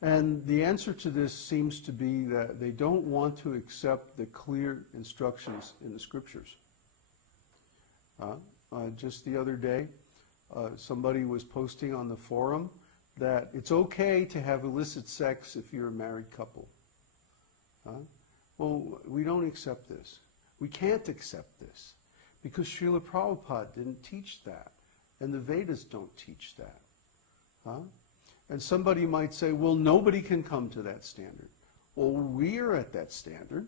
And the answer to this seems to be that they don't want to accept the clear instructions in the scriptures. Just the other day, somebody was posting on the forum that it's okay to have illicit sex if you're a married couple. Well, we don't accept this. We can't accept this because Srila Prabhupada didn't teach that, and the Vedas don't teach that. And somebody might say, well, nobody can come to that standard. Well, we're at that standard.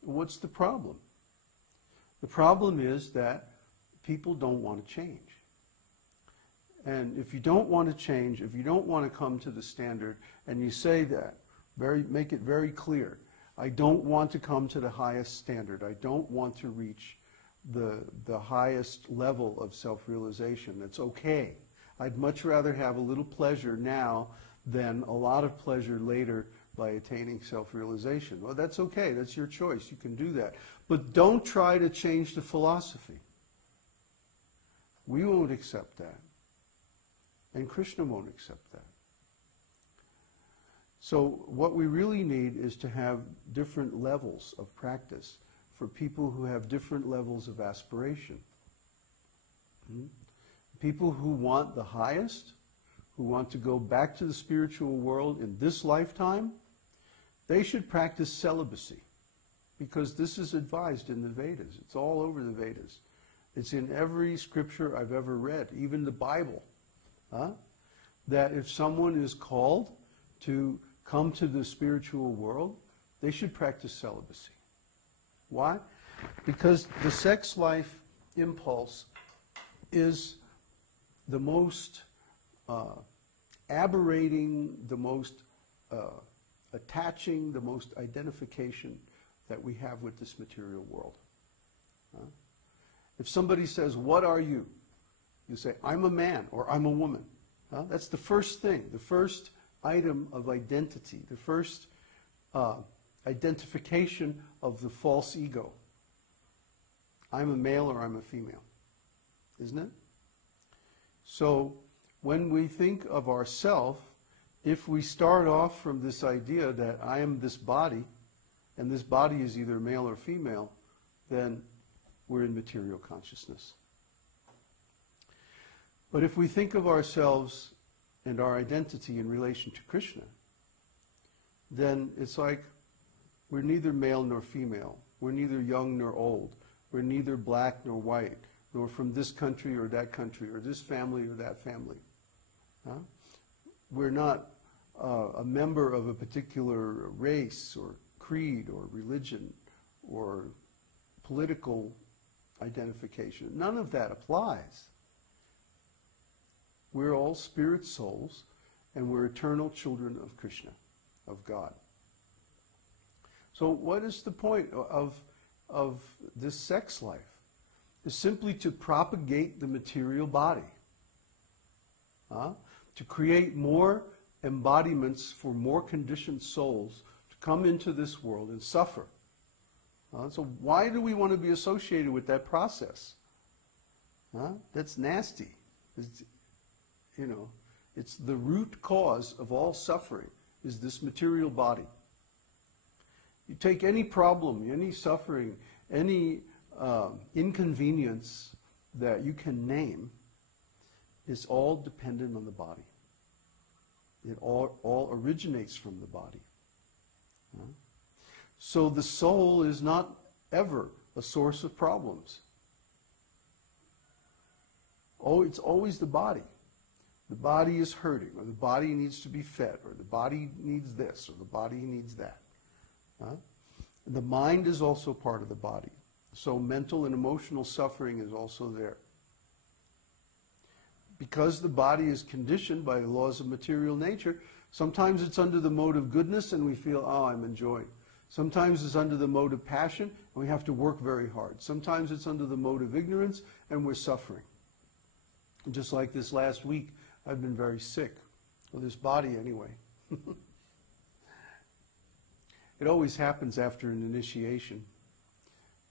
What's the problem? The problem is that people don't want to change. And if you don't want to change, if you don't want to come to the standard, and you say that, make it very clear, I don't want to come to the highest standard. I don't want to reach the highest level of self-realization. That's okay. I'd much rather have a little pleasure now than a lot of pleasure later by attaining self-realization. Well, that's okay. That's your choice. You can do that. But don't try to change the philosophy. We won't accept that. And Krishna won't accept that. So what we really need is to have different levels of practice for people who have different levels of aspiration. People who want the highest, who want to go back to the spiritual world in this lifetime, they should practice celibacy, because this is advised in the Vedas. It's all over the Vedas. It's in every scripture I've ever read, even the Bible, that if someone is called to come to the spiritual world, they should practice celibacy. Why? Because the sex life impulse is the most aberrating, the most attaching, the most identification that we have with this material world. If somebody says, what are you? You say, I'm a man, or I'm a woman. That's the first thing, the first item of identity, the first identification of the false ego. I'm a male or I'm a female, isn't it? So when we think of ourself, if we start off from this idea that I am this body, and this body is either male or female, then we're in material consciousness. But if we think of ourselves and our identity in relation to Krishna, then it's like we're neither male nor female. We're neither young nor old. We're neither black nor white, nor from this country or that country, or this family or that family. We're not a member of a particular race or creed or religion or political identification. None of that applies. We're all spirit souls, and we're eternal children of Krishna, of God. So what is the point of this sex life? It's simply to propagate the material body, to create more embodiments for more conditioned souls to come into this world and suffer. So why do we want to be associated with that process? That's nasty. It's the root cause of all suffering is this material body. You take any problem, any suffering, any inconvenience that you can name, it's all dependent on the body. It all originates from the body. So the soul is not ever a source of problems. Oh, it's always the body. The body is hurting, or the body needs to be fed, or the body needs this, or the body needs that. The mind is also part of the body. So mental and emotional suffering is also there. Because the body is conditioned by the laws of material nature, sometimes it's under the mode of goodness and we feel, oh, I'm enjoying. Sometimes it's under the mode of passion and we have to work very hard. Sometimes it's under the mode of ignorance and we're suffering. And just like this last week, I've been very sick. Well, this body anyway. It always happens after an initiation.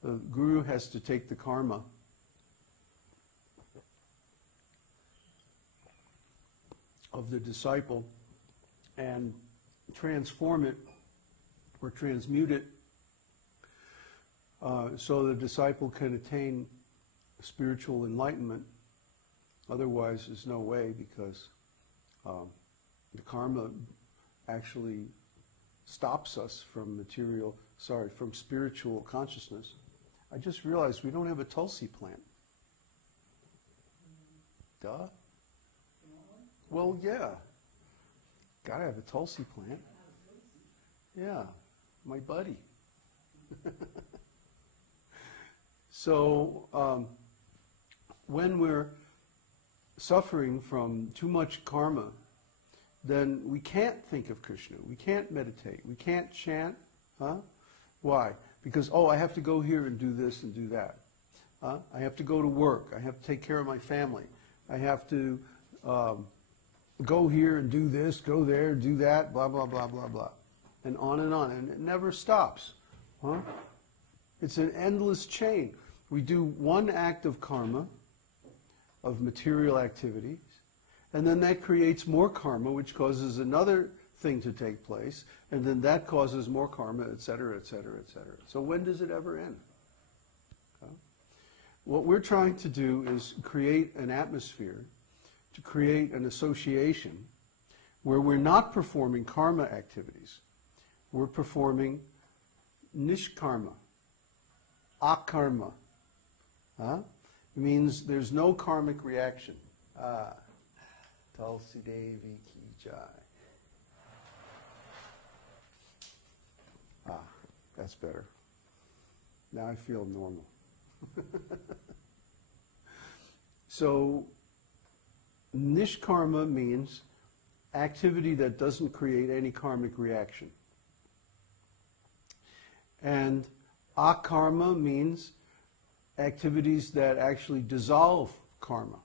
The guru has to take the karma of the disciple and transform it or transmute it so the disciple can attain spiritual enlightenment. Otherwise, there's no way, because the karma actually stops us from from spiritual consciousness. I just realized we don't have a Tulsi plant. Duh. Well, yeah. Gotta have a Tulsi plant. Yeah, my buddy. So, when we're suffering from too much karma, then we can't think of Krishna. We can't meditate. We can't chant. Huh? Why? Because, oh, I have to go here and do this and do that. I have to go to work. I have to take care of my family. I have to go here and do this, go there, do that, blah, blah, blah, blah, blah. And on, and it never stops. Huh? It's an endless chain. We do one act of karma, of material activities, and then that creates more karma, which causes another thing to take place, and then that causes more karma, etc., etc., etc. So when does it ever end? Okay. What we're trying to do is create an atmosphere, to create an association where we're not performing karma activities. We're performing nishkarma, akarma. Huh? It means there's no karmic reaction. Tulsi Devi ki jai. That's better. Now I feel normal. So, nishkarma means activity that doesn't create any karmic reaction. And akarma means activities that actually dissolve karma.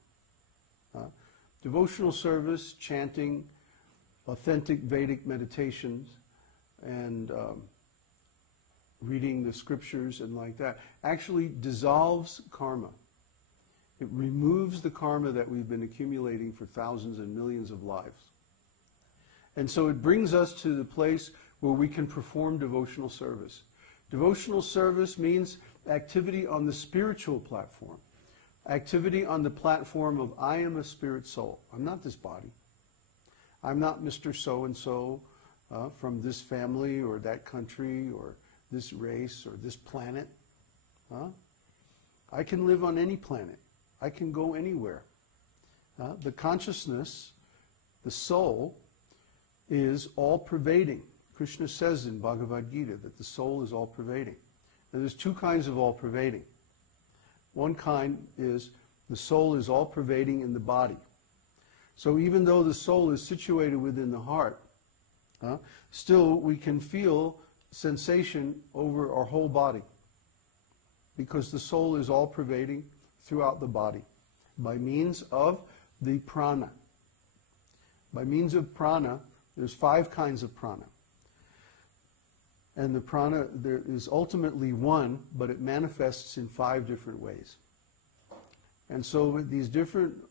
Devotional service, chanting, authentic Vedic meditations, and reading the scriptures and like that actually dissolves karma. It removes the karma that we've been accumulating for thousands and millions of lives. And so it brings us to the place where we can perform devotional service. Devotional service means activity on the spiritual platform. Activity on the platform of I am a spirit soul. I'm not this body. I'm not Mr. So-and-so from this family or that country or this race or this planet. I can live on any planet. I can go anywhere. The consciousness, the soul, is all-pervading. Krishna says in Bhagavad Gita that the soul is all-pervading. And there's two kinds of all-pervading. One kind is the soul is all-pervading in the body. So even though the soul is situated within the heart, still we can feel sensation over our whole body, because the soul is all-pervading throughout the body by means of the prana. By means of prana, there's 5 kinds of prana. And the prana, there is ultimately one, but it manifests in 5 different ways. And so these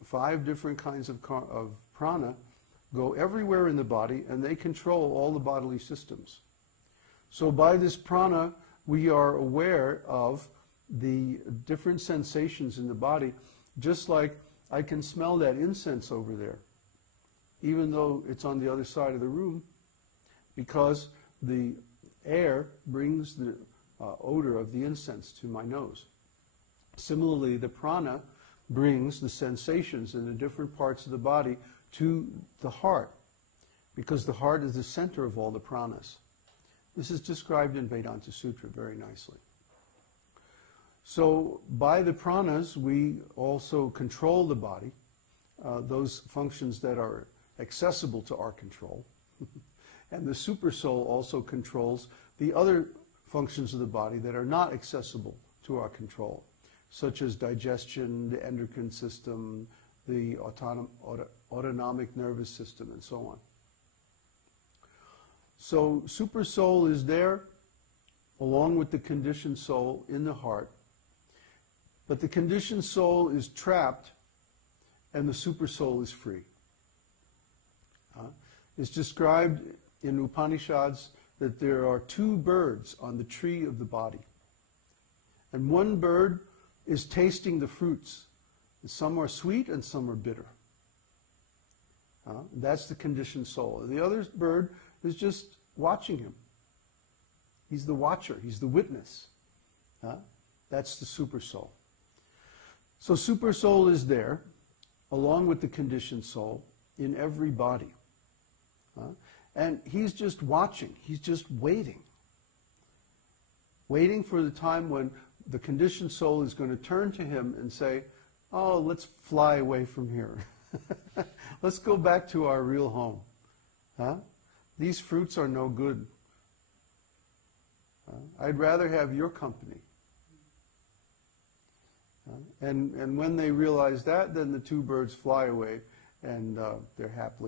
5 different kinds of prana go everywhere in the body, and they control all the bodily systems. So by this prana, we are aware of the different sensations in the body, just like I can smell that incense over there, even though it's on the other side of the room, because the air brings the odor of the incense to my nose. Similarly, the prana brings the sensations in the different parts of the body to the heart, because the heart is the center of all the pranas. This is described in Vedanta Sutra very nicely. So by the pranas, we also control the body, those functions that are accessible to our control. And the Supersoul also controls the other functions of the body that are not accessible to our control, such as digestion, the endocrine system, the autonomic nervous system, and so on. So Supersoul is there, along with the conditioned soul in the heart. But the conditioned soul is trapped, and the Supersoul is free. It's described in Upanishads that there are two birds on the tree of the body. And one bird is tasting the fruits. Some are sweet and some are bitter. That's the conditioned soul. The other bird is just watching him. He's the watcher. He's the witness. That's the Supersoul. So Supersoul is there, along with the conditioned soul, in every body. And he's just watching. He's just waiting. Waiting for the time when the conditioned soul is going to turn to him and say, oh, let's fly away from here. Let's go back to our real home. These fruits are no good. I'd rather have your company. And when they realize that, then the two birds fly away and they're happily